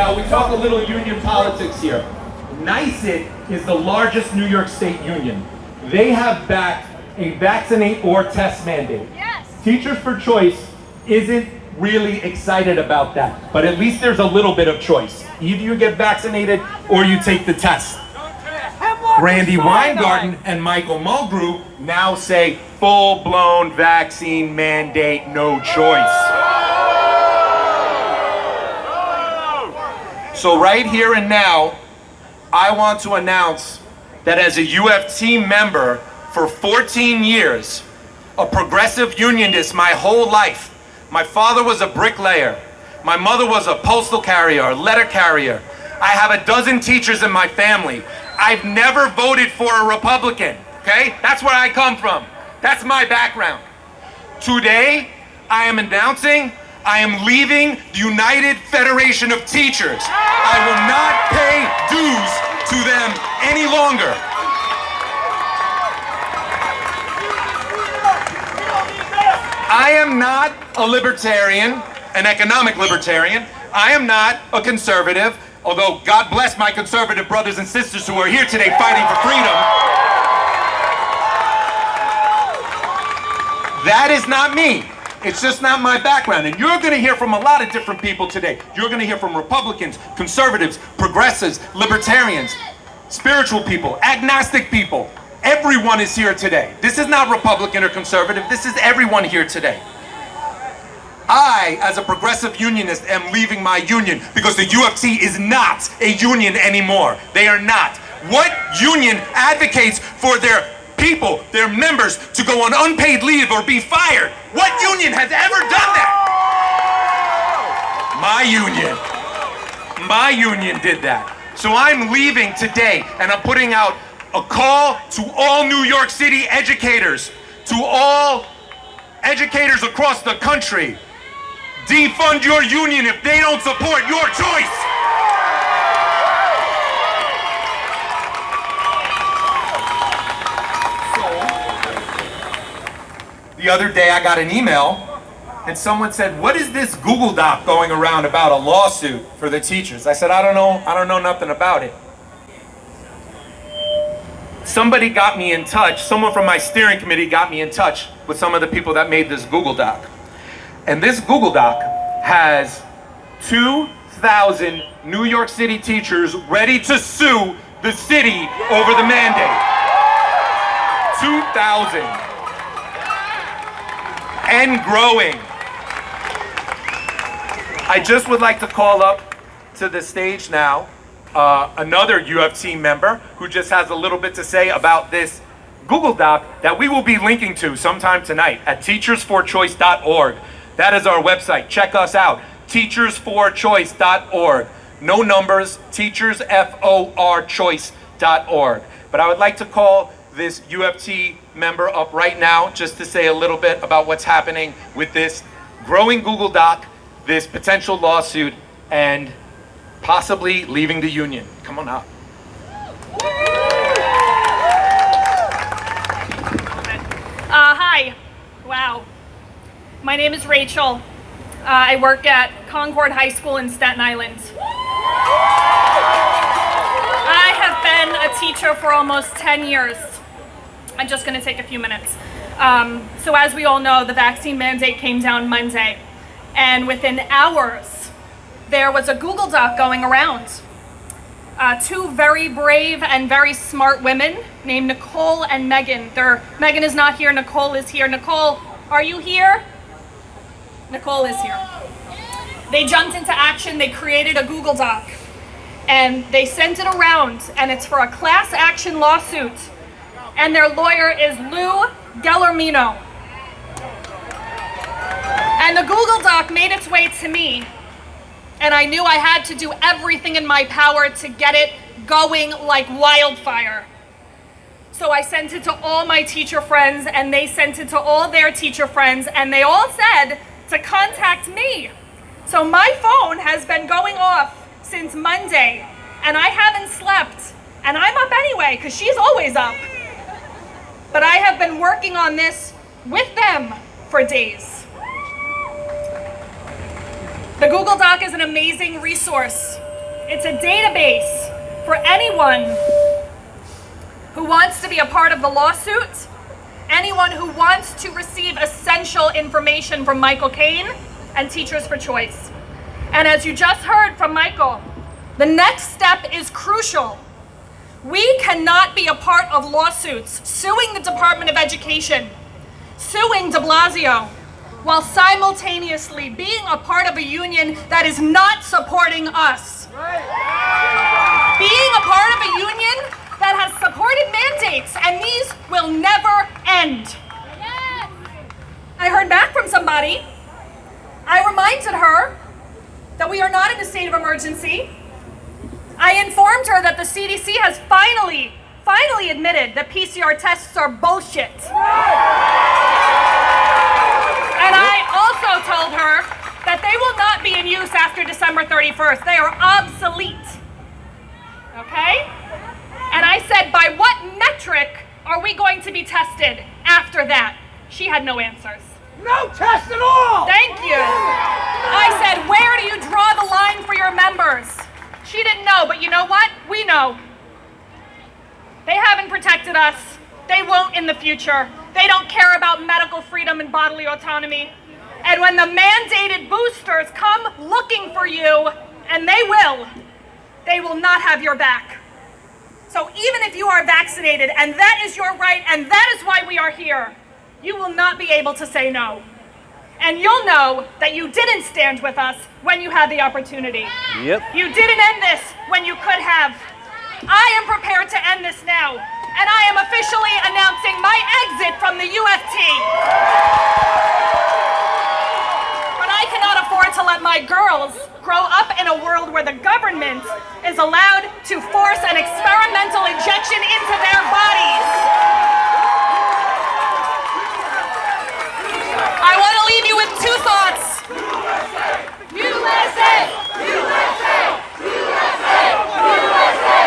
Now we talk a little union politics here. NYC is the largest New York State union. They have backed a vaccinate or test mandate. Yes. Teachers for Choice isn't really excited about that, but at least there's a little bit of choice. Either you get vaccinated or you take the test. Randy Weingarten and Michael Mulgrew now say full-blown vaccine mandate, no choice. So right here and now, I want to announce that as a UFT member for 14 years, a progressive unionist my whole life. My father was a bricklayer. My mother was a postal carrier, a letter carrier. I have a dozen teachers in my family. I've never voted for a Republican, okay? That's where I come from. That's my background. Today, I am announcing I am leaving the United Federation of Teachers. I will not pay dues to them any longer. I am not a libertarian, an economic libertarian. I am not a conservative, although God bless my conservative brothers and sisters who are here today fighting for freedom. That is not me. It's just not my background. And you're going to hear from a lot of different people today. You're going to hear from Republicans, conservatives, progressives, libertarians, spiritual people, agnostic people. Everyone is here today. This is not Republican or conservative. This is everyone here today. I, as a progressive unionist, am leaving my union because the UFC is not a union anymore. They are not. What union advocates for their people, their members, to go on unpaid leave or be fired? What union has ever done that? My union did that. So I'm leaving today, and I'm putting out a call to all New York City educators, to all educators across the country. Defund your union if they don't support your choice. The other day I got an email and someone said, what is this Google Doc going around about a lawsuit for the teachers? I said, I don't know nothing about it. Somebody got me in touch, someone from my steering committee got me in touch with some of the people that made this Google Doc. And this Google Doc has 2,000 New York City teachers ready to sue the city over the mandate. 2,000. And growing. I just would like to call up to the stage now another UFC member who just has a little bit to say about this Google Doc that we will be linking to sometime tonight at teachersforchoice.org. That is our website. Check us out. teachersforchoice.org. No numbers, teachersforchoice.org. But I would like to call this UFT member up right now just to say a little bit about what's happening with this growing Google Doc, this potential lawsuit, and possibly leaving the union. Come on up. Hi. Wow. My name is Rachel. I work at Concord High School in Staten Island. I have been a teacher for almost 10 years. I'm just going to take a few minutes. So as we all know, the vaccine mandate came down Monday. And within hours, there was a Google Doc going around. Two very brave and very smart women named Nicole and Megan. Megan is not here, Nicole is here. Nicole, are you here? Nicole is here. They jumped into action, they created a Google Doc, and they sent it around, and it's for a class action lawsuit. And their lawyer is Lou Gellermino. And the Google Doc made its way to me, and I knew I had to do everything in my power to get it going like wildfire. So I sent it to all my teacher friends, and they sent it to all their teacher friends, and they all said to contact me. So my phone has been going off since Monday, and I haven't slept, and I'm up anyway, because she's always up. But I have been working on this with them for days. The Google Doc is an amazing resource It's a database for anyone who wants to be a part of the lawsuit, anyone who wants to receive essential information from Michael Caine and Teachers for Choice. And as you just heard from Michael, the next step is crucial. We cannot be a part of lawsuits suing the Department of Education, suing Blasio, while simultaneously being a part of a union that is not supporting us. Being a part of a union that has supported mandates, and these will never end. I heard back from somebody. I reminded her that we are not in a state of emergency. I informed her that the CDC has finally admitted that PCR tests are bullshit. And I also told her that they will not be in use after December 31st. They are obsolete. Okay? And I said, by what metric are we going to be tested after that? She had no answers. No test at all! Thank you. I said, where do you draw the line for your members? She didn't know, but you know what? We know. They haven't protected us. They won't in the future. They don't care about medical freedom and bodily autonomy. And when the mandated boosters come looking for you, and they will not have your back. So even if you are vaccinated, and that is your right, and that is why we are here, you will not be able to say no. And you'll know that you didn't stand with us when you had the opportunity. Yep. You didn't end this when you could have. I am prepared to end this now, and I am officially announcing my exit from the UFT. But I cannot afford to let my girls grow up in a world where the government is allowed to force an experimental injection into their bodies. I want to leave you with two thoughts. USA! USA! USA! USA!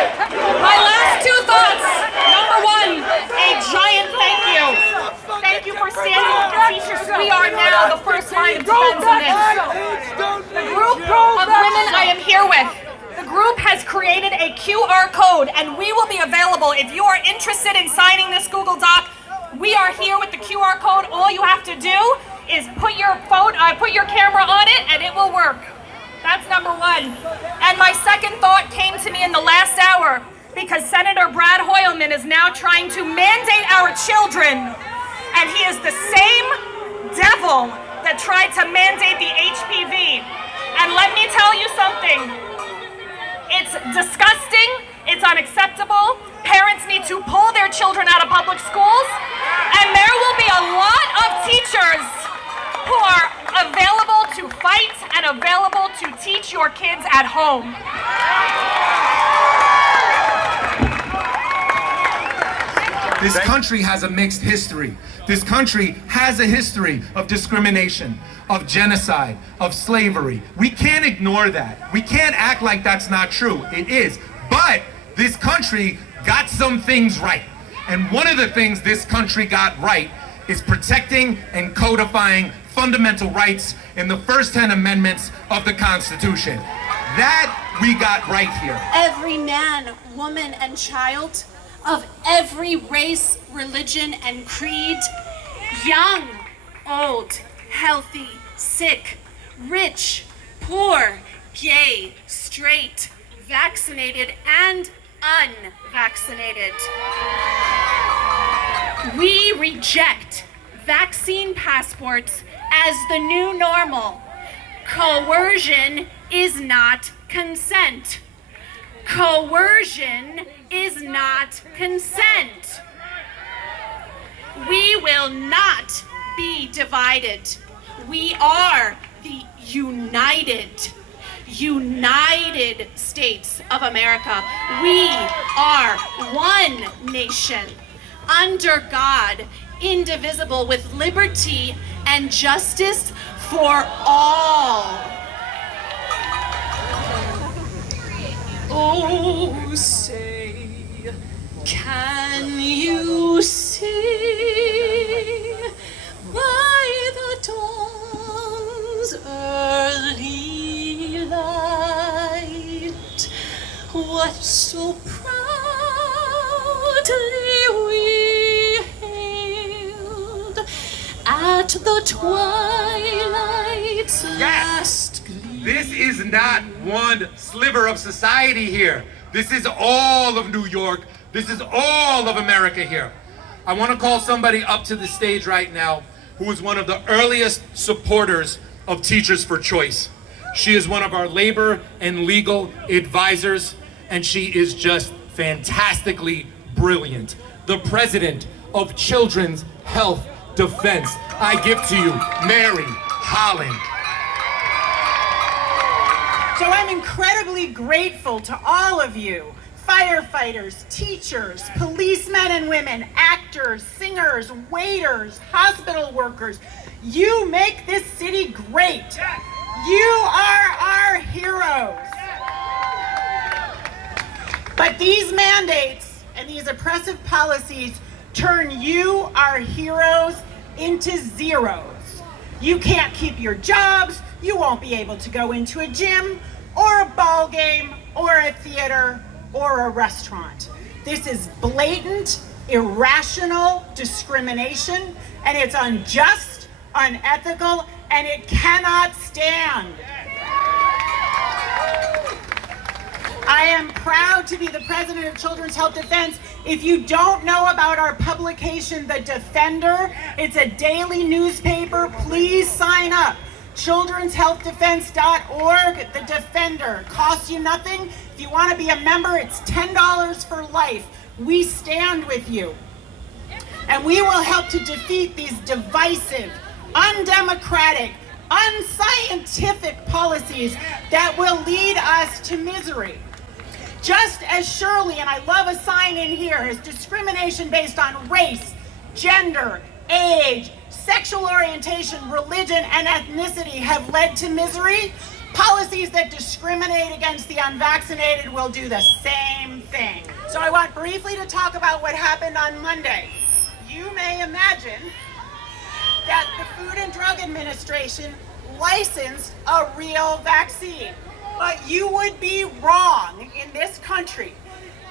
My last two thoughts. Number one, a giant thank you. Thank you for standing with the teachers. We are now the first line of defense in this. The group of women I am here with, the group has created a QR code, and we will be available. If you are interested in signing this Google Doc, we are here with the QR code. All you have to do is put your camera on it, and it will work. That's number one. And my second thought came to me in the last hour, because Senator Brad Hoylman is now trying to mandate our children, and he is the same devil that tried to mandate the HPV. And let me tell you something. It's disgusting. It's unacceptable. Parents need to pull their children out of public schools, and there will be a lot of teachers who are available to fight and available to teach your kids at home. This country has a mixed history. This country has a history of discrimination, of genocide, of slavery. We can't ignore that. We can't act like that's not true. It is. But this country got some things right. And one of the things this country got right is protecting and codifying fundamental rights in the first 10 amendments of the Constitution. That we got right here. Every man, woman, and child of every race, religion, and creed, young, old, healthy, sick, rich, poor, gay, straight, vaccinated, and unvaccinated. We reject vaccine passports as the new normal. Coercion is not consent. Coercion is not consent. We will not be divided. We are the United States of America. We are one nation, under God, indivisible, with liberty and justice for all. Oh, say, can you see by the dawn's early light but so proudly we hailed at the twilight's last gleam. This is not one sliver of society here. This is all of New York. This is all of America here. I want to call somebody up to the stage right now who is one of the earliest supporters of Teachers for Choice. She is one of our labor and legal advisors, and she is just fantastically brilliant. The president of Children's Health Defense. I give to you Mary Holland. So I'm incredibly grateful to all of you, firefighters, teachers, policemen and women, actors, singers, waiters, hospital workers. You make this city great. You are our heroes. But these mandates and these oppressive policies turn you, our heroes, into zeros. You can't keep your jobs, you won't be able to go into a gym, or a ball game, or a theater, or a restaurant. This is blatant, irrational discrimination, and it's unjust, unethical, and it cannot stand. I am proud to be the president of Children's Health Defense. If you don't know about our publication, The Defender, it's a daily newspaper. Please sign up. childrenshealthdefense.org, The Defender. Costs you nothing. If you want to be a member, it's $10 for life. We stand with you. And we will help to defeat these divisive, undemocratic, unscientific policies that will lead us to misery. Just as surely, and I love a sign in here, as discrimination based on race, gender, age, sexual orientation, religion, and ethnicity have led to misery, policies that discriminate against the unvaccinated will do the same thing. So I want briefly to talk about what happened on Monday. You may imagine that the Food and Drug Administration licensed a real vaccine. But you would be wrong in this country.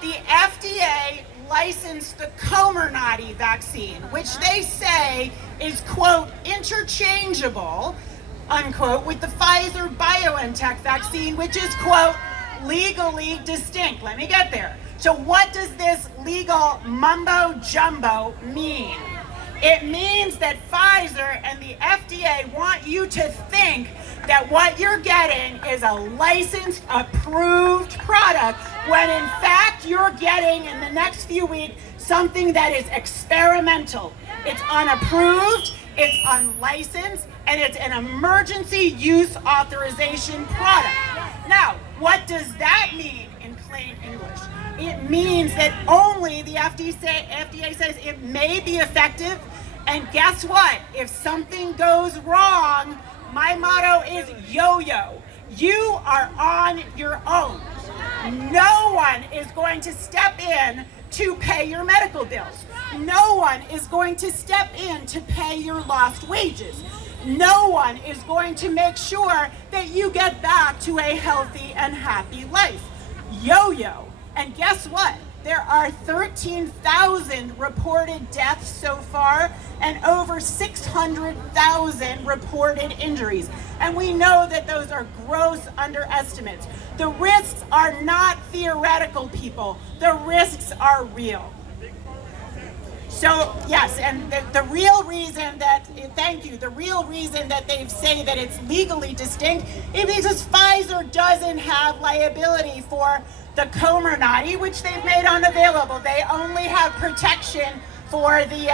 The FDA licensed the Comirnaty vaccine, which they say is, quote, interchangeable, unquote, with the Pfizer-BioNTech vaccine, which is, quote, legally distinct. Let me get there. So what does this legal mumbo-jumbo mean? It means that Pfizer and the FDA want you to think that what you're getting is a licensed, approved product, when in fact you're getting, in the next few weeks, something that is experimental. It's unapproved, it's unlicensed, and it's an emergency use authorization product. Now, what does that mean in plain English? It means that only the FDA says it may be effective, and guess what? If something goes wrong, my motto is yo-yo. You are on your own. No one is going to step in to pay your medical bills. No one is going to step in to pay your lost wages. No one is going to make sure that you get back to a healthy and happy life. Yo-yo. And guess what? There are 13,000 reported deaths so far and over 600,000 reported injuries. And we know that those are gross underestimates. The risks are not theoretical, people. The risks are real. So, yes, and the real reason that, thank you, the real reason that they say that it's legally distinct is because Pfizer doesn't have liability for the Comirnaty, which they've made unavailable. They only have protection for the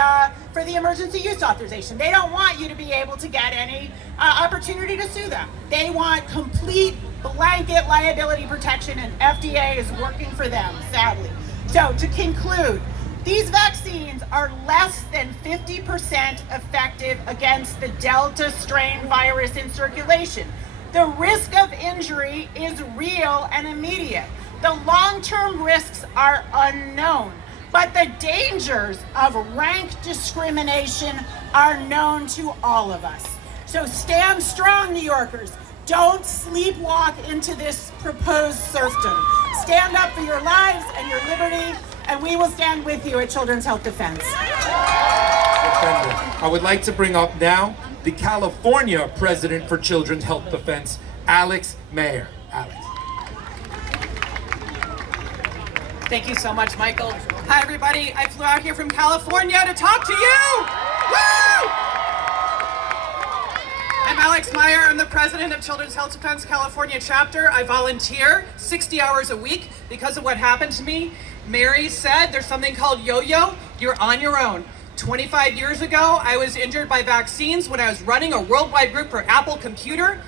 emergency use authorization. They don't want you to be able to get any opportunity to sue them. They want complete blanket liability protection, and FDA is working for them, sadly. So to conclude, these vaccines are less than 50% effective against the Delta strain virus in circulation. The risk of injury is real and immediate. The long-term risks are unknown, but the dangers of rank discrimination are known to all of us. So stand strong, New Yorkers. Don't sleepwalk into this proposed serfdom. Stand up for your lives and your liberty, and we will stand with you at Children's Health Defense. I would like to bring up now the California President for Children's Health Defense, Alex Mayer. Alex. Thank you so much, Michael. Hi, everybody. I flew out here from California to talk to you. Woo! I'm Alex Meyer. I'm the president of Children's Health Defense California chapter. I volunteer 60 hours a week because of what happened to me. Mary said there's something called yo-yo. You're on your own. 25 years ago, I was injured by vaccines when I was running a worldwide group for Apple Computer,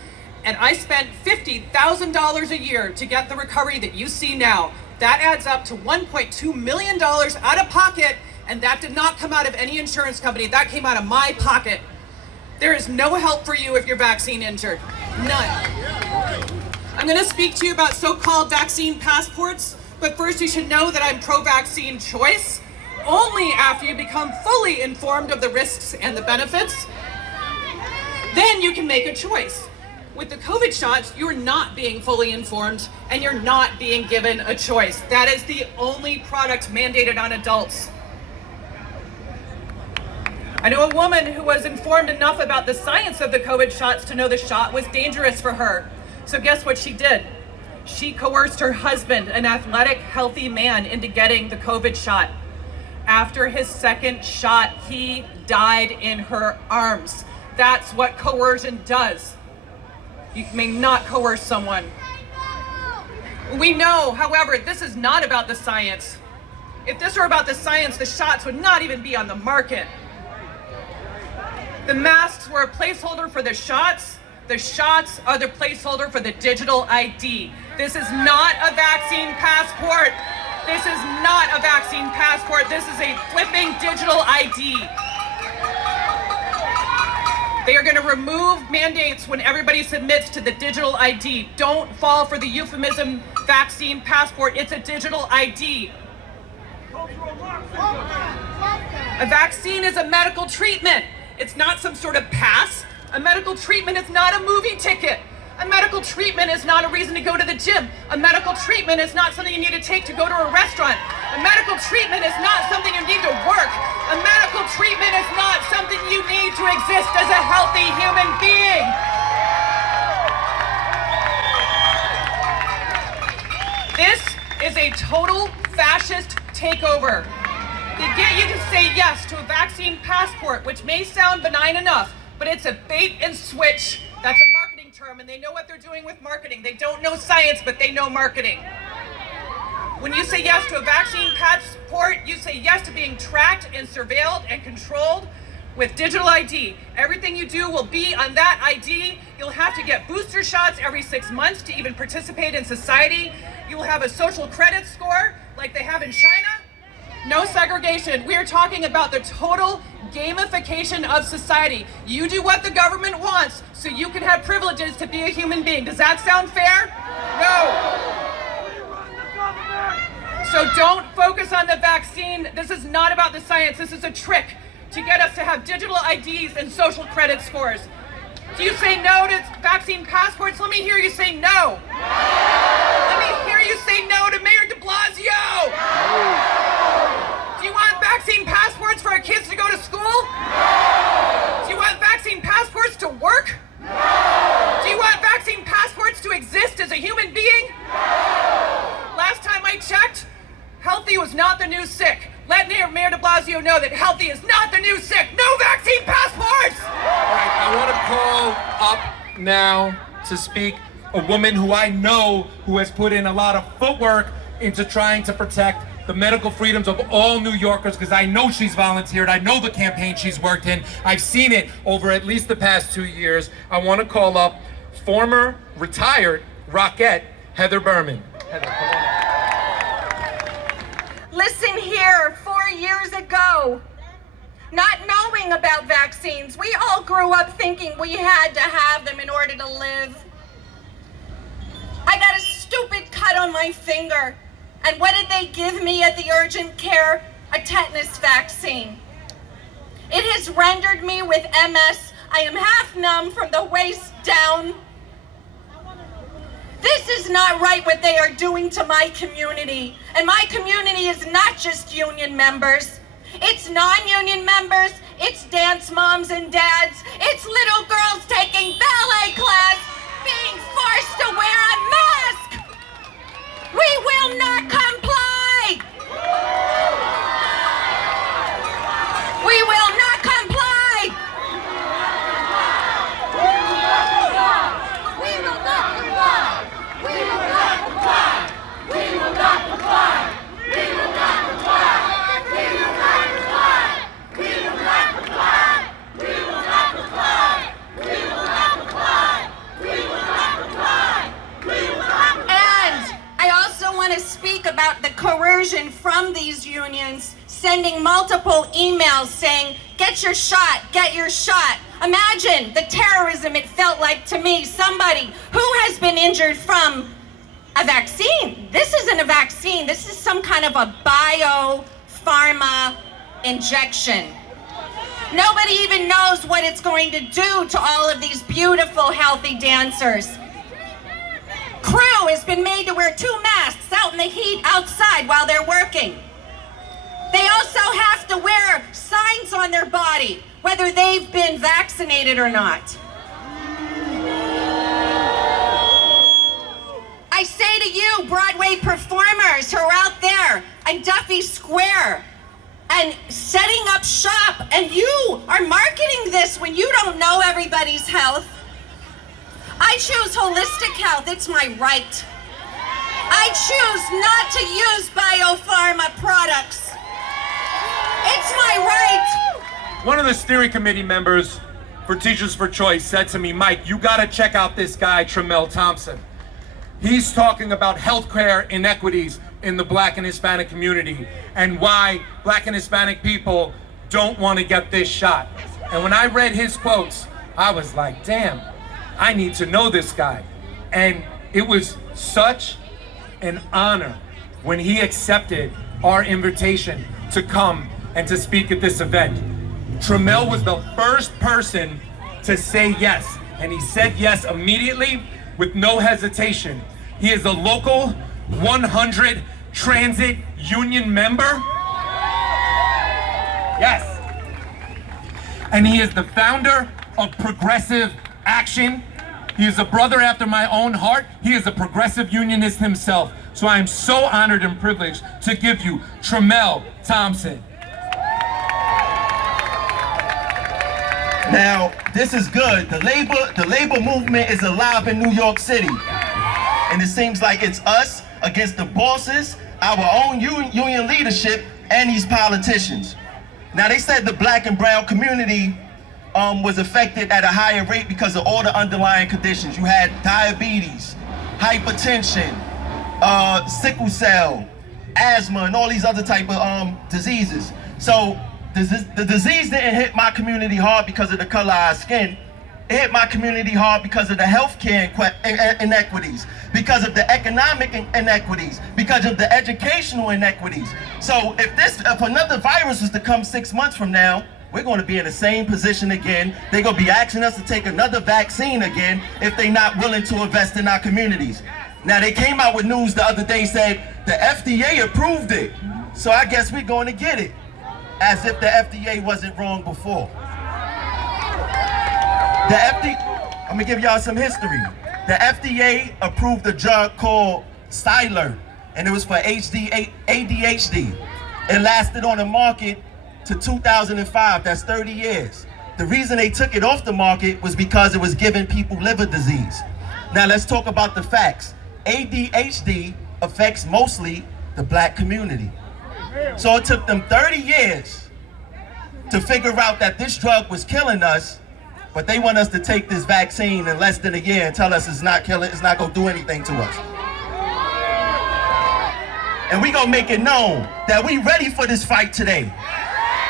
and I spent $50,000 a year to get the recovery that you see now. That adds up to $1.2 million out of pocket, and that did not come out of any insurance company. That came out of my pocket. There is no help for you if you're vaccine injured. None. I'm going to speak to you about so-called vaccine passports, but first you should know that I'm pro-vaccine choice. Only after you become fully informed of the risks and the benefits, then you can make a choice. With the COVID shots, you're not being fully informed and you're not being given a choice. That is the only product mandated on adults. I know a woman who was informed enough about the science of the COVID shots to know the shot was dangerous for her. So guess what she did? She coerced her husband, an athletic, healthy man, into getting the COVID shot. After his second shot, he died in her arms. That's what coercion does. You may not coerce someone. We know, however, this is not about the science. If this were about the science, the shots would not even be on the market. The masks were a placeholder for the shots. The shots are the placeholder for the digital ID. This is not a vaccine passport. This is not a vaccine passport. This is a flipping digital ID. They are going to remove mandates when everybody submits to the digital ID. Don't fall for the euphemism vaccine passport. It's a digital ID. A vaccine is a medical treatment. It's not some sort of pass. A medical treatment is not a movie ticket. A medical treatment is not a reason to go to the gym. A medical treatment is not something you need to take to go to a restaurant. A medical treatment is not something you need to work. A medical treatment is not something you need to exist as a healthy human being. This is a total fascist takeover. They get you to say yes to a vaccine passport, which may sound benign enough, but it's a bait and switch. That's a marketing term, and they know what they're doing with marketing. They don't know science, but they know marketing. When you say yes to a vaccine passport, you say yes to being tracked and surveilled and controlled with digital ID. Everything you do will be on that ID. You'll have to get booster shots every 6 months to even participate in society. You will have a social credit score like they have in China. No segregation. We are talking about the total gamification of society. You do what the government wants so you can have privileges to be a human being. Does that sound fair? No. So don't focus on the vaccine. This is not about the science. This is a trick to get us to have digital IDs and social credit scores. Do you say no to vaccine passports? Let me hear you say no. Let me hear you say no to Mayor de Blasio. Do you want vaccine passports for our kids to go to school? No. Do you want vaccine passports to work? No. Do you want vaccine passports to exist as a human being? No. Last time I checked, healthy was not the new sick. Let Mayor de Blasio know that healthy is not the new sick. No vaccine passports! All right, I want to call up now to speak a woman who I know who has put in a lot of footwork into trying to protect the medical freedoms of all New Yorkers, because I know she's volunteered. I know the campaign she's worked in. I've seen it over at least the past 2 years. I want to call up former retired Rockette Heather Berman. Heather, come on up. Listen here, 4 years ago, not knowing about vaccines, we all grew up thinking we had to have them in order to live. I got a stupid cut on my finger. And what did they give me at the urgent care? A tetanus vaccine. It has rendered me with MS. I am half numb from the waist down. not right what they are doing to my community. And my community is not just union members. It's non-union members, it's dance moms and dads, it's little girls taking ballet class, being forced to wear a mask. We will not comply. We will not comply. We will not comply. We will not comply. We will not comply. We will not comply. We will not comply. We will not comply. We will not comply. We will not comply. We will not comply. We will not comply. We will not comply. And I also want to speak about the coercion from these unions, sending multiple emails saying, get your shot, get your shot. Imagine the terrorism it felt like to me, somebody who has been injured from a vaccine. This isn't a vaccine, this is some kind of a bio-pharma injection. Nobody even knows what it's going to do to all of these beautiful, healthy dancers. Crew has been made to wear 2 masks out in the heat outside while they're working. They also have to wear signs on their body, whether they've been vaccinated or not. I say to you, Broadway performers who are out there in Duffy Square and setting up shop, and you are marketing this when you don't know everybody's health. I choose holistic health, it's my right. I choose not to use biopharma products. It's my right. One of the steering committee members for Teachers for Choice said to me, Mike, you gotta check out this guy, Tremel Thompson. He's talking about healthcare inequities in the Black and Hispanic community and why Black and Hispanic people don't want to get this shot. And when I read his quotes, I was like, damn, I need to know this guy. And it was such an honor when he accepted our invitation to come and to speak at this event. Tremel was the first person to say yes, and he said yes immediately with no hesitation. He is a local 100 transit union member. Yes. And he is the founder of Progressive Action. He is a brother after my own heart. He is a progressive unionist himself. So I am so honored and privileged to give you Tremel Thompson. Now, this is good. The labor movement is alive in New York City. And it seems like it's us against the bosses, our own union leadership, and these politicians. Now, they said the Black and brown community was affected at a higher rate because of all the underlying conditions. You had diabetes, hypertension, sickle cell, asthma, and all these other type of diseases. So the disease didn't hit my community hard because of the color of our skin. It hit my community hard because of the healthcare inequities, because of the economic inequities, because of the educational inequities. So if another virus was to come 6 months from now, we're going to be in the same position again. They're going to be asking us to take another vaccine again if they're not willing to invest in our communities. Now, they came out with news the other day, said the FDA approved it. So I guess we're going to get it. As if the FDA wasn't wrong before. The FDA, I'm gonna give y'all some history. The FDA approved a drug called Cylert, and it was for ADHD. It lasted on the market to 2005, that's 30 years. The reason they took it off the market was because it was giving people liver disease. Now let's talk about the facts. ADHD affects mostly the Black community. So it took them 30 years to figure out that this drug was killing us, but they want us to take this vaccine in less than a year and tell us it's not killing, it's not gonna do anything to us. And we gonna make it known that we ready for this fight today.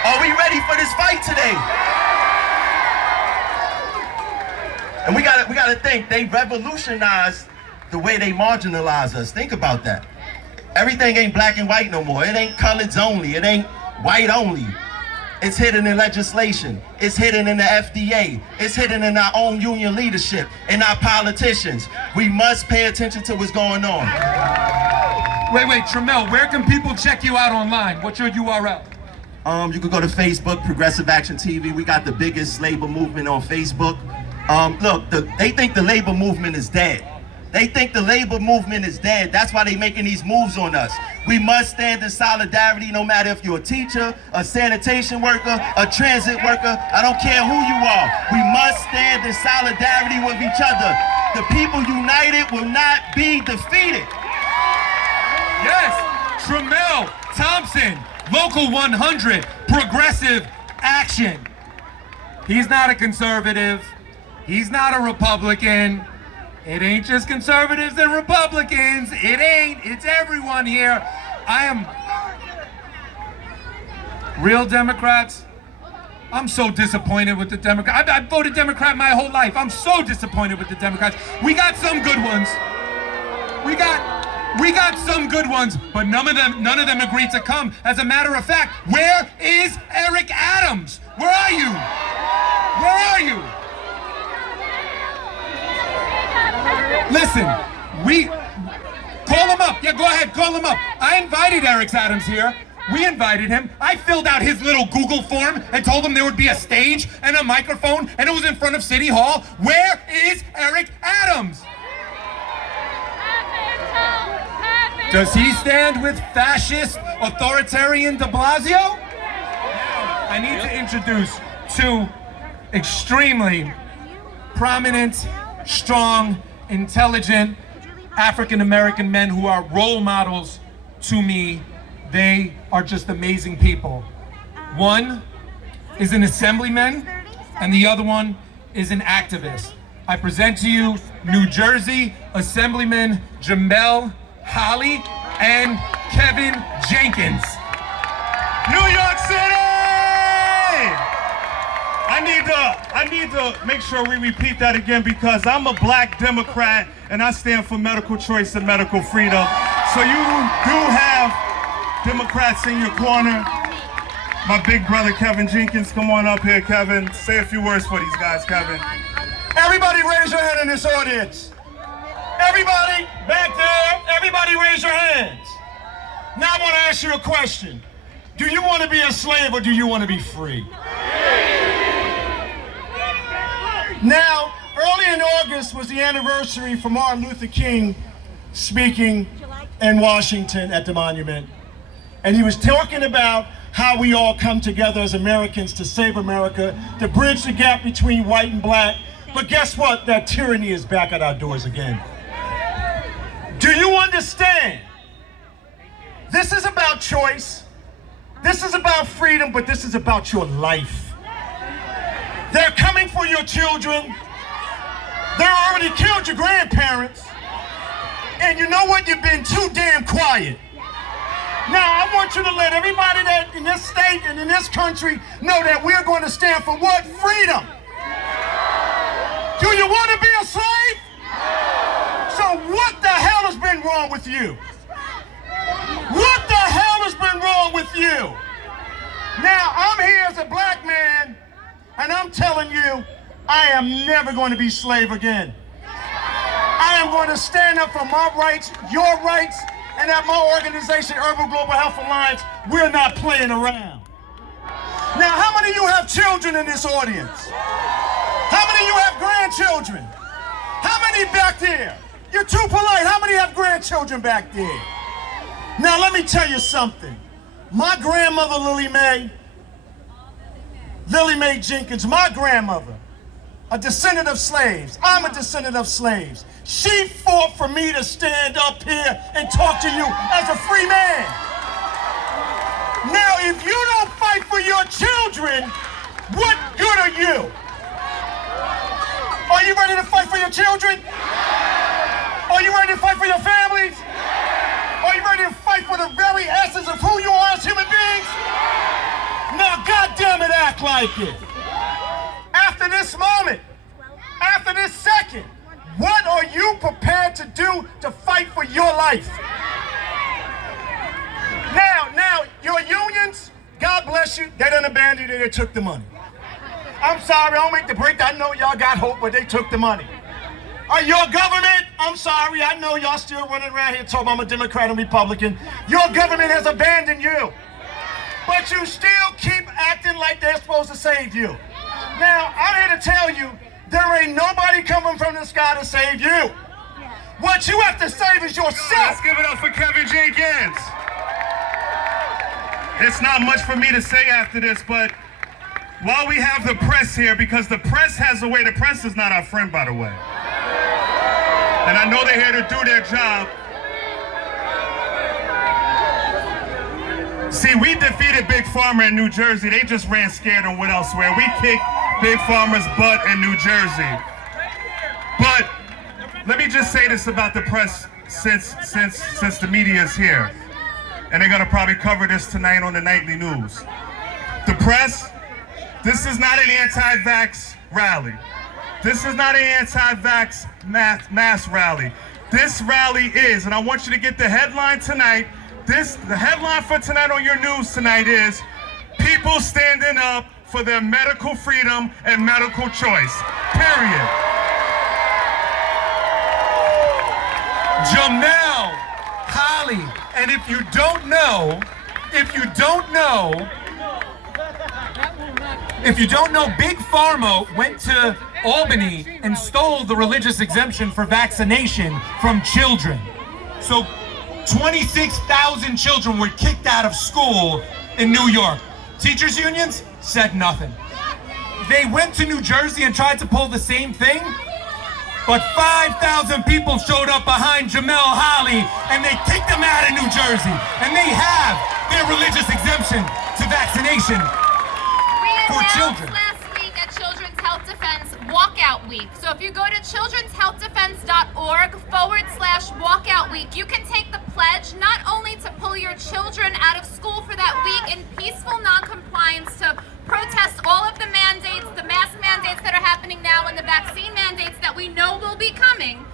Are we ready for this fight today? And we gotta think, they revolutionized the way they marginalize us. Think about that. Everything ain't black and white no more. It ain't coloreds only. It ain't white only. It's hidden in legislation. It's hidden in the FDA. It's hidden in our own union leadership, in our politicians. We must pay attention to what's going on. Wait, Tramel, where can people check you out online? What's your URL? You can go to Facebook, Progressive Action TV. We got the biggest labor movement on Facebook. Look, they think the labor movement is dead. They think the labor movement is dead. That's why they're making these moves on us. We must stand in solidarity no matter if you're a teacher, a sanitation worker, a transit worker. I don't care who you are. We must stand in solidarity with each other. The people united will not be defeated. Yes, Tramel Thompson, Local 100, Progressive Action. He's not a conservative. He's not a Republican. It ain't just conservatives and Republicans. It ain't. It's everyone here. I am real Democrats. I'm so disappointed with the Democrats. I voted Democrat my whole life. I'm so disappointed with the Democrats. We got some good ones. We got some good ones, but none of them agreed to come. As a matter of fact, where is Eric Adams? Where are you? Where are you? Listen, call him up. Yeah, go ahead, call him up. I invited Eric Adams here. We invited him. I filled out his little Google form and told him there would be a stage and a microphone and it was in front of City Hall. Where is Eric Adams? Does he stand with fascist, authoritarian de Blasio? I need to introduce two extremely prominent, strong, intelligent African-American men who are role models to me. They are just amazing people. One is an assemblyman and the other one is an activist. I present to you New Jersey Assemblyman Jamel Holly and Kevin Jenkins. New York City! I need to make sure we repeat that again because I'm a black Democrat and I stand for medical choice and medical freedom. So you do have Democrats in your corner. My big brother Kevin Jenkins, come on up here, Kevin. Say a few words for these guys, Kevin. Everybody raise your hand in this audience. Everybody back there, everybody raise your hands. Now I want to ask you a question. Do you want to be a slave or do you want to be free? Now, early in August was the anniversary for Martin Luther King speaking in Washington at the monument. And he was talking about how we all come together as Americans to save America, to bridge the gap between white and black. But guess what? That tyranny is back at our doors again. Do you understand? This is about choice. This is about freedom, but this is about your life. They're coming for your children. They already killed your grandparents. And you know what? You've been too damn quiet. Now, I want you to let everybody that in this state and in this country know that we're going to stand for what? Freedom. Do you want to be a slave? So what the hell has been wrong with you? What the hell has been wrong with you? Now, I'm here as a black man, and I'm telling you, I am never going to be slave again. I am going to stand up for my rights, your rights, and at my organization, Urban Global Health Alliance, we're not playing around. Now, how many of you have children in this audience? How many of you have grandchildren? How many back there? You're too polite. How many have grandchildren back there? Now, let me tell you something. My grandmother, Lily Mae Jenkins, my grandmother, a descendant of slaves. I'm a descendant of slaves. She fought for me to stand up here and talk to you as a free man. Now, if you don't fight for your children, what good are you? Are you ready to fight for your children? Are you ready to fight for your families? Are you ready to fight for the very essence of who you are as human beings? Now, goddamn it, act like it. After this moment, after this second, what are you prepared to do to fight for your life? Now, your unions, God God bless you, they done abandoned it, they took the money. I'm sorry, I don't make the break. I know y'all got hope, but they took the money. Your government, I'm sorry, I know y'all still running around here talking I'm a Democrat and Republican. Your government has abandoned you. But you still keep acting like they're supposed to save you. Now, I'm here to tell you, there ain't nobody coming from the sky to save you. What you have to save is yourself. Let's give it up for Kevin Jenkins. It's not much for me to say after this, but while we have the press here, because the press has a way, the press is not our friend, by the way. And I know they're here to do their job. See, we defeated Big Pharma in New Jersey. They just ran scared and went elsewhere. We kicked Big Pharma's butt in New Jersey. But let me just say this about the press since the media is here. And they're gonna probably cover this tonight on the nightly news. The press, this is not an anti-vax rally. This is not an anti-vax mass rally. This rally is, and I want you to get the headline tonight. The headline for tonight on your news tonight is people standing up for their medical freedom and medical choice. Period. Jamel Holly. And if you don't know, Big Pharma went to Albany and stole the religious exemption for vaccination from children. So 26,000 children were kicked out of school in New York. Teachers unions said nothing. They went to New Jersey and tried to pull the same thing, but 5,000 people showed up behind Jamel Holly and they kicked them out of New Jersey. And they have their religious exemption to vaccination for children. Last week at Children's Health Defense Walkout Week. So if you go to children'shealthdefense.org/walkout week, you can take the pledge not only to pull your children out of school for that week in peaceful non-compliance to protest all of the mandates, the mass mandates that are happening now and the vaccine mandates that we know will be coming,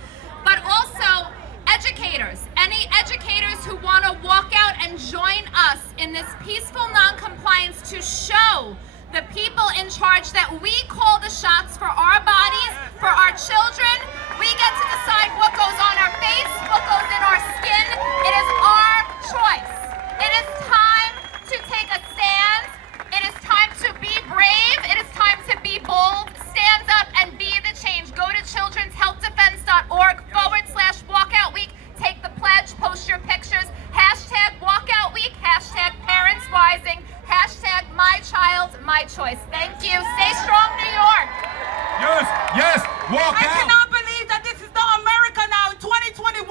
but also educators, any educators who want to walk out and join us in this peaceful non-compliance to show the people in charge that we call the shots for our bodies, for our children. We get to decide what goes on our face, what goes in our skin. It is our choice. It is time to take a stand. It is time to be brave. It is time to be bold. Stand up and be the change. Go to children'shealthdefense.org/walkout week. Take the pledge, post your pictures. #walkout week, #parents rising, #mychild, Thank you. Stay strong, New York. Yes, walk out. I cannot believe that this is not America now in 2021.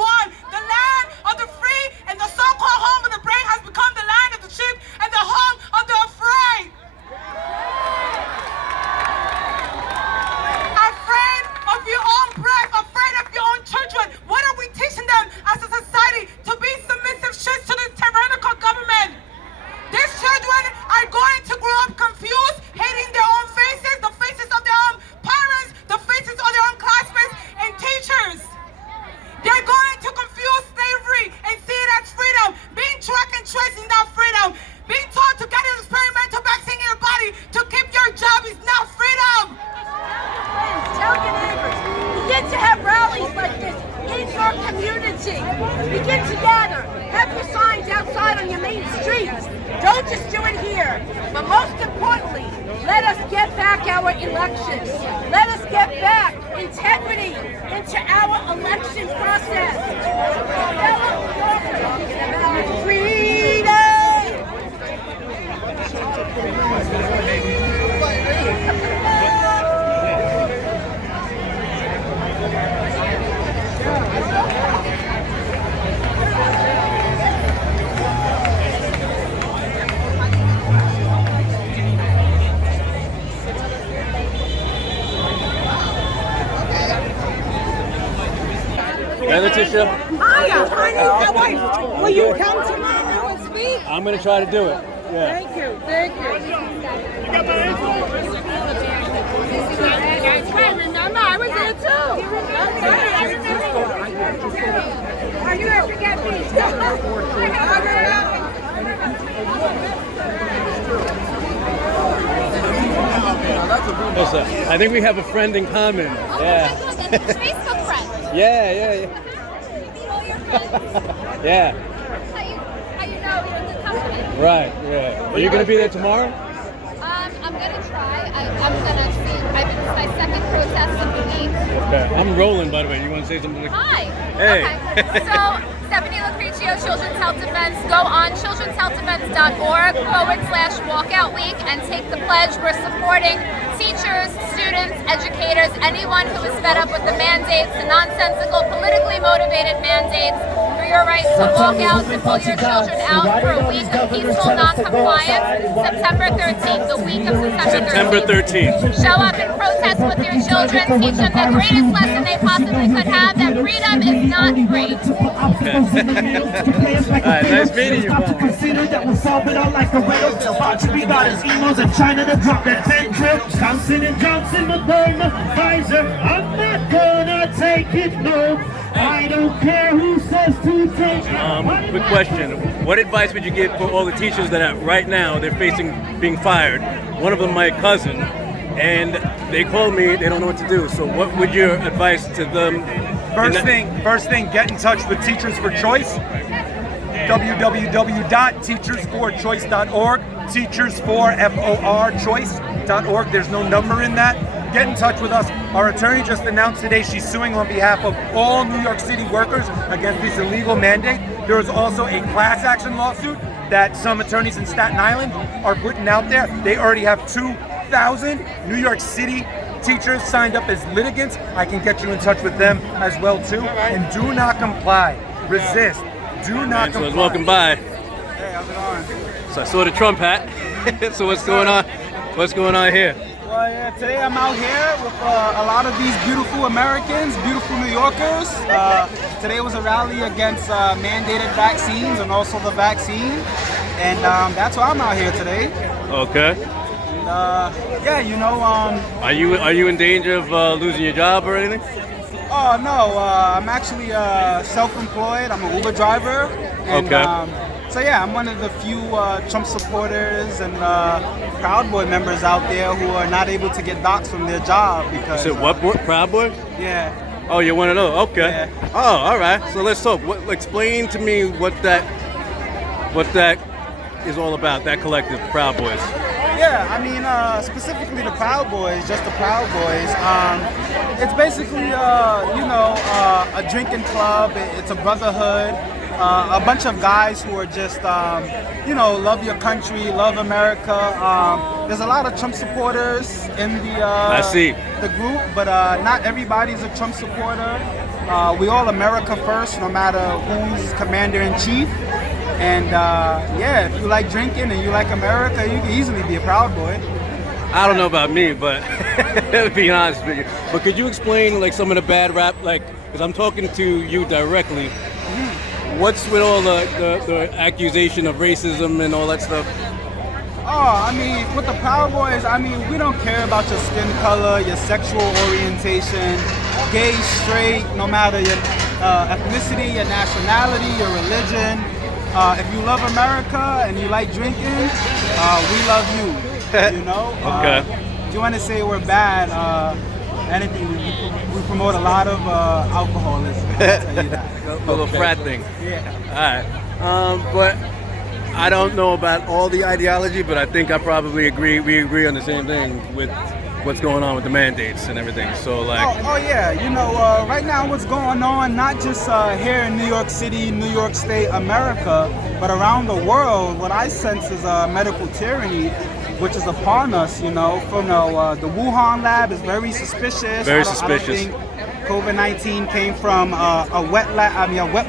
The land of the free and the so-called home of the brave has become the land of the cheap and the home of the afraid. Afraid of your own breath, afraid of your own children. What are we teaching them as a society? To be submissive shits to the tyrannical government. These children are going to grow up confused, hating their own faces, the faces of their own parents, the faces of their own classmates and teachers. They're going to confuse slavery and see it as freedom. Being tracked and traced is not freedom. Being told to get an experimental vaccine in your body to keep your job is not freedom. Tell your neighbors. Begin to have rallies like this in your community. Begin to gather. Have your signs outside on your main streets. Don't just do it here. But most importantly, let us get back our elections. Let us get back integrity into our election process. Freedom! Hey, Letitia. Hiya, honey. How are you? Will you come tomorrow and speak? I'm going to try to do it. Yeah. Thank you. Thank you. I remember. I was there too. Are you ever get me? I remember. what's up. I think we have a friend in common. Yeah. Facebook friend. Yeah. Yeah. How you know you're in the company? Right. Are you gonna be there tomorrow? I'm gonna try. I'm gonna see. It's my second protest of the week. Okay. I'm rolling, by the way. You want to say something? Hi. Hey. Okay. So, Stephanie Lucrezio, Children's Health Defense. Go on children'shealthdefense.org/walkout week and take the pledge. We're supporting teachers, students, educators, anyone who is fed up with the mandates, the nonsensical, politically motivated mandates. For your right to walk out, to pull your children out for a week of peaceful non-compliance, September 13th, the week of September 13th. Show up and protest with your children, teach them the greatest lesson they possibly could have, that freedom is not free. Alright, nice meeting you, man. Johnson & Johnson, Moderna, Pfizer, I'm not gonna take it, no. I don't care who says to take it. Quick question. What advice would you give for all the teachers that are, right now they're facing being fired? One of them, my cousin, and they called me, they don't know what to do. So what would your advice to them? First thing, get in touch with Teachers for Choice. www.teachersforchoice.org. Teachers4choice.org. There's no number in that. Get in touch with us. Our attorney just announced today she's suing on behalf of all New York City workers against this illegal mandate. There is also a class action lawsuit that some attorneys in Staten Island are putting out there. They already have 2,000 New York City teachers signed up as litigants. I can get you in touch with them as well too. And do not comply. Resist. Do not comply. So welcome by. Hey, how's it going? So I saw the Trump hat. So what's going on? What's going on here? Well, yeah, today I'm out here with a lot of these beautiful Americans, beautiful New Yorkers. Today was a rally against mandated vaccines and also the vaccine. And that's why I'm out here today. Okay. And, yeah, you know. Are you in danger of losing your job or anything? Oh, no. I'm actually self-employed. I'm an Uber driver. And, okay. So yeah, I'm one of the few Trump supporters and Proud Boy members out there who are not able to get doxxed from their job because. So what Proud Boy? Yeah. Oh, you're one of those. Okay. Yeah. Oh, all right. So let's talk. Explain to me what that is all about. That collective, Proud Boys. Yeah, I mean, specifically the Proud Boys, just the Proud Boys. It's basically, a drinking club. It's a brotherhood. A bunch of guys who are just, love your country, love America. There's a lot of Trump supporters in I see. the group, but not everybody's a Trump supporter. We all America first, no matter who's commander-in-chief. And yeah, if you like drinking and you like America, you can easily be a Proud Boy. I don't know about me, but to be honest with you. But could you explain like some of the bad rap, because I'm talking to you directly. What's with all the accusation of racism and all that stuff? Oh, I mean, with the Proud Boys, I mean, we don't care about your skin color, your sexual orientation, gay, straight, no matter your ethnicity, your nationality, your religion. If you love America and you like drinking, we love you, you know? Okay. If you want to say we're bad, anything, we promote a lot of alcoholism, I'll tell you that. A little frat thing. Yeah. All right. But I don't know about all the ideology, but I think I probably agree. We agree on the same thing with what's going on with the mandates and everything. So like. Oh yeah. You know, right now what's going on, not just here in New York City, New York State, America, but around the world, what I sense is medical tyranny, which is upon us. You know, from the Wuhan lab is very suspicious. Very suspicious. I don't think COVID-19 came from a wet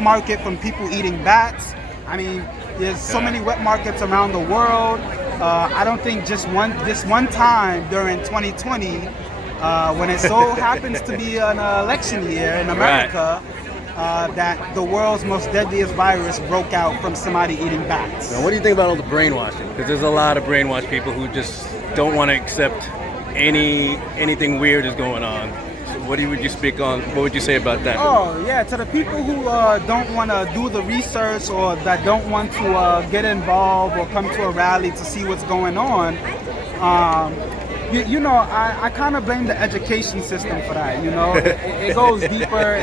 market from people eating bats. I mean, there's so many wet markets around the world. I don't think just one time during 2020, when it so happens to be an election year in America, that the world's most deadliest virus broke out from somebody eating bats. Now, what do you think about all the brainwashing? Because there's a lot of brainwashed people who just don't want to accept anything weird is going on. What would you speak on? What would you say about that? Oh, yeah, to the people who don't want to do the research or that don't want to get involved or come to a rally to see what's going on, You know, I kind of blame the education system for that. You know, it goes deeper.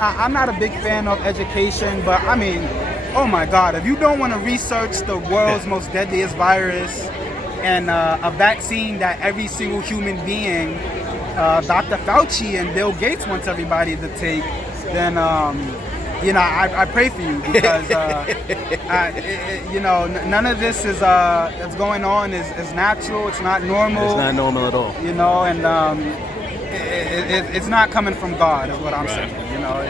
I'm not a big fan of education, but I mean, oh my God, if you don't want to research the world's most deadliest virus and a vaccine that every single human being, Dr. Fauci and Bill Gates wants everybody to take, then I pray for you, because none of this is that's going on is natural. It's not normal. It's not normal at all. You know, and it's not coming from God, is what I'm saying. You know,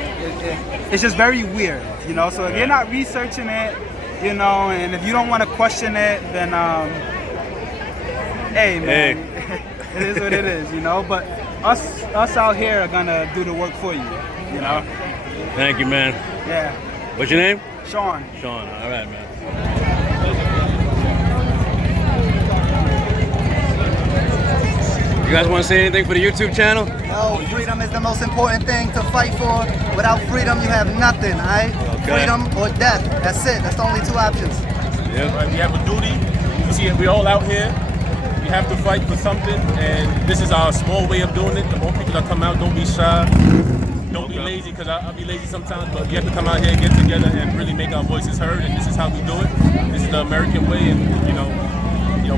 it's just very weird. You know, so if you're not researching it, you know, and if you don't want to question it, then hey man, it is what it is. You know, but us out here are gonna do the work for you. You know. Thank you, man. Yeah. What's your name? Sean. Sean. All right, man. You guys want to say anything for the YouTube channel? No, freedom is the most important thing to fight for. Without freedom, you have nothing, all right? Okay. Freedom or death. That's it. That's the only two options. Yeah. We have a duty. You see, we're all out here. We have to fight for something, and this is our small way of doing it. The more people that come out, don't be shy. Don't be lazy, because I'll be lazy sometimes, but you have to come out here, get together, and really make our voices heard, and this is how we do it. This is the American way, and you know,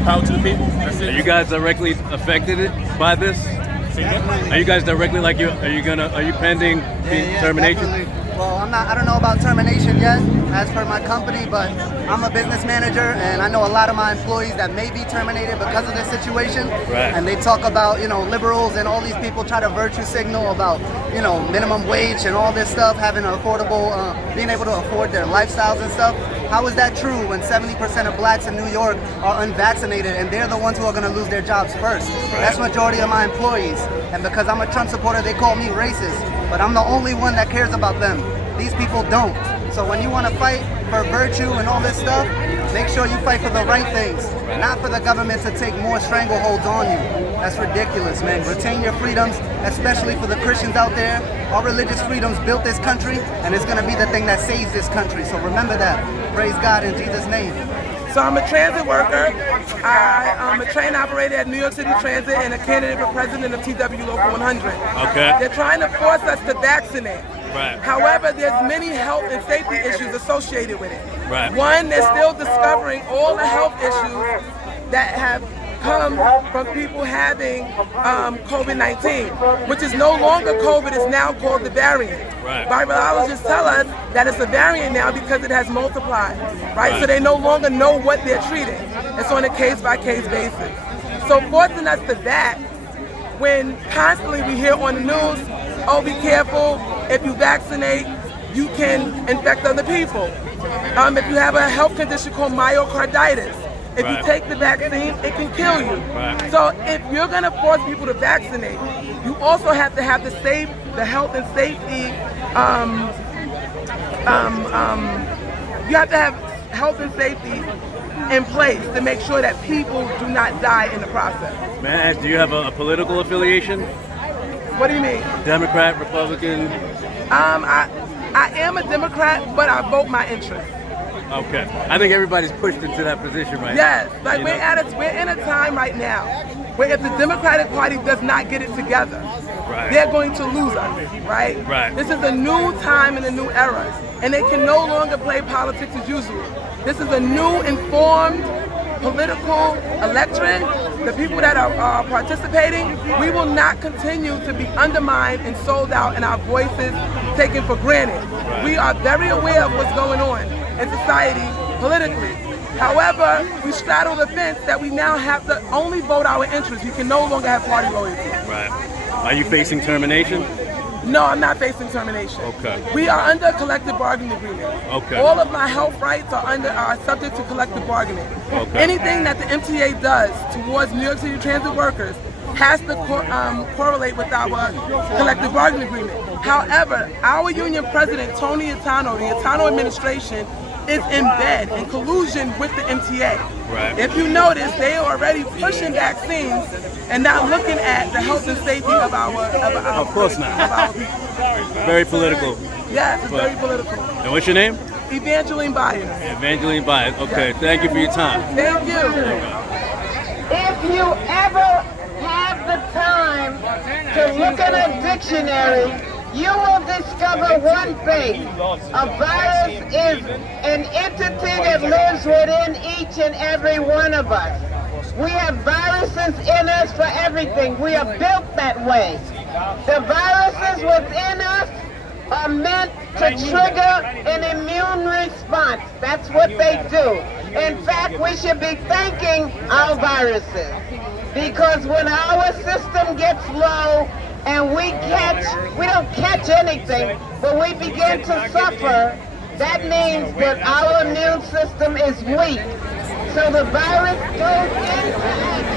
power to the people. That's it. Are you guys directly affected by this? Are you guys directly, are you pending termination? Definitely. Well, I don't know about termination yet, as per my company, but I'm a business manager, and I know a lot of my employees that may be terminated because of this situation. Right. And they talk about, liberals and all these people try to virtue signal about, minimum wage and all this stuff, having an affordable, being able to afford their lifestyles and stuff. How is that true when 70% of blacks in New York are unvaccinated, and they're the ones who are going to lose their jobs first? Right. That's majority of my employees. And because I'm a Trump supporter, they call me racist. But I'm the only one that cares about them. These people don't. So when you want to fight for virtue and all this stuff, make sure you fight for the right things, not for the government to take more strangleholds on you. That's ridiculous, man. Retain your freedoms, especially for the Christians out there. Our religious freedoms built this country, and it's going to be the thing that saves this country. So remember that. Praise God in Jesus' name. So I'm a transit worker. I'm a train operator at New York City Transit and a candidate for president of TW Local 100. Okay. They're trying to force us to vaccinate. Right. However, there's many health and safety issues associated with it. Right. One, they're still discovering all the health issues that have come from people having COVID-19, which is no longer COVID, it's now called the variant. Right. Virologists tell us that it's a variant now because it has multiplied, right? So they no longer know what they're treating. It's on a case-by-case basis. So forcing us to that, when constantly we hear on the news, oh, be careful, if you vaccinate, you can infect other people. If you have a health condition called myocarditis, if you take the vaccine, it can kill you. Right. So if you're gonna force people to vaccinate, you also have to have the health and safety, you have to have health and safety in place to make sure that people do not die in the process. May I ask, do you have a political affiliation? What do you mean? Democrat, Republican? I am a Democrat, but I vote my interest. Okay. I think everybody's pushed into that position right now. Yes, Yes, we're in a time right now where if the Democratic Party does not get it together, right, they're going to lose us, right? Right. This is a new time and a new era, and they can no longer play politics as usual. This is a new, informed, political electorate. The people that are participating, we will not continue to be undermined and sold out and our voices taken for granted. Right. We are very aware of what's going on in society politically. However, we straddle the fence that we now have to only vote our interests. We can no longer have party loyalty. Right. Are you facing termination? No, I'm not facing termination. Okay. We are under a collective bargaining agreement. Okay. All of my health rights are subject to collective bargaining. Okay. Anything that the MTA does towards New York City transit workers has to correlate with our collective bargaining agreement. However, our union president, Tony Itano, the Itano administration, is in bed, in collusion with the MTA. Right. If you notice, they are already pushing vaccines and not looking at the health and safety of our Of course not. Of our people. Very political. Yes, it's very political. And what's your name? Evangeline Byers. Evangeline Byers. Okay, thank you for your time. Thank you. If you ever have the time to look at a dictionary, you will discover one thing. A virus is an entity that lives within each and every one of us. We have viruses in us for everything. We are built that way. The viruses within us are meant to trigger an immune response. That's what they do. In fact, we should be thanking our viruses, because when our system gets low and we don't catch anything, but we begin to suffer, that means that our immune system is weak. So the virus goes inside